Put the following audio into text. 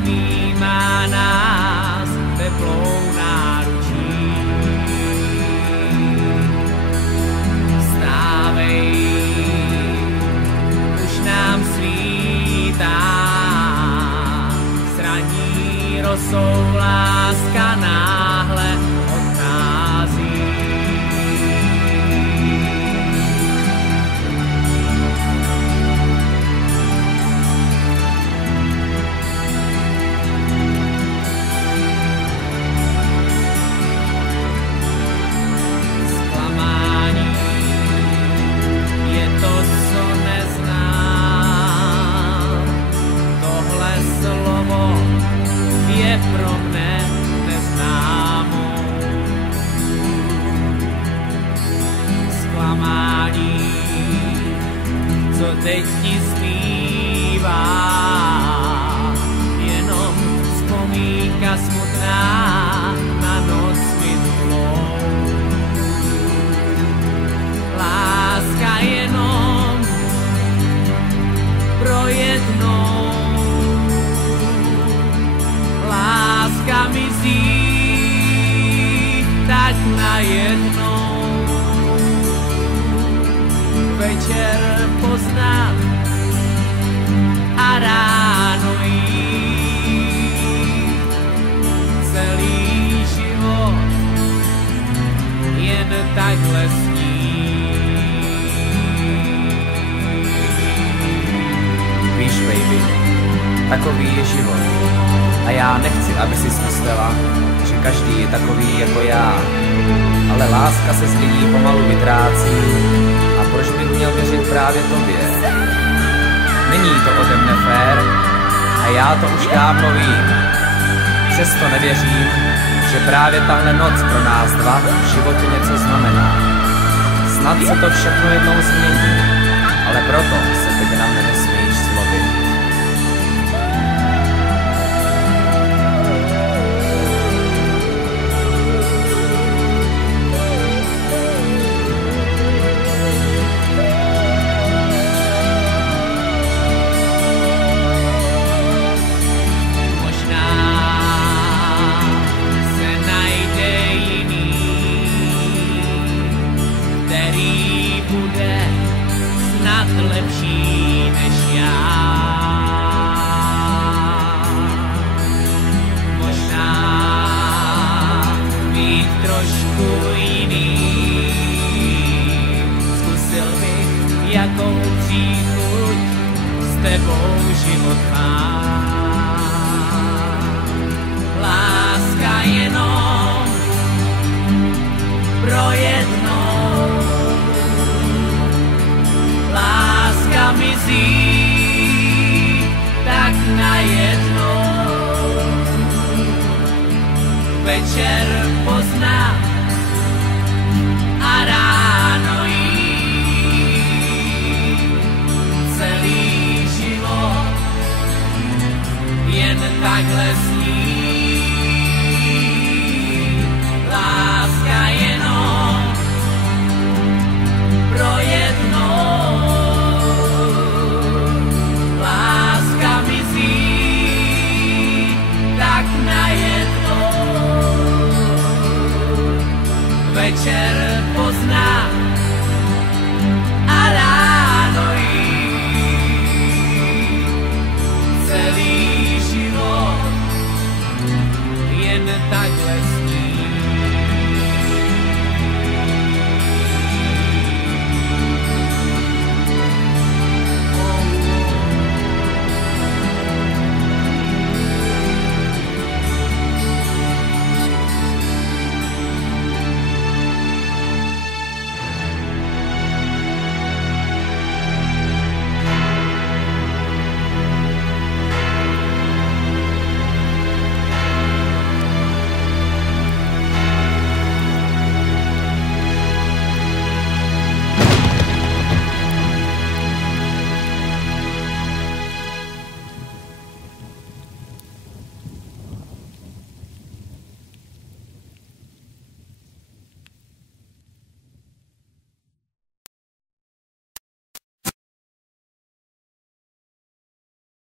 objímá nás teplou náručí. Vstávej, už nám svítá, s ranní rosou láska náhle odchází. Zklamání je to, co neznám, tohle slovo je pro mne neznámou. Zklamání, co teď ti zbývá, jenom vzpomínka smutná na noc minulou. Láska jenom pro jednou, láska mizí tak najednou. Večer poznat a ráno jít, celý život jen takhle snít. Víš, baby, takový je život. A já nechci, aby si myslela, že každý je takový jako já. Ale láska se z lidí pomalu vytrácí a proč bych měl věřit právě tobě? Není to ode mne fér a já to už dávno vím. Přesto nevěřím, že právě tahle noc pro nás dva v životě něco znamená. Snad se to všechno jednou změní, ale proto se teď na mne nesmíš zlobit. Bude snad lepší než já. Možná být trošku jiný, zkusil bych, jakou příchuť s tebou život má. Láska jenom pro jednou, láska mizí tak najednou. Večer pozná a ráno jít, celý život jen takhle sní. Láska jenom pro jednou, láska mizí tak najednou. Večer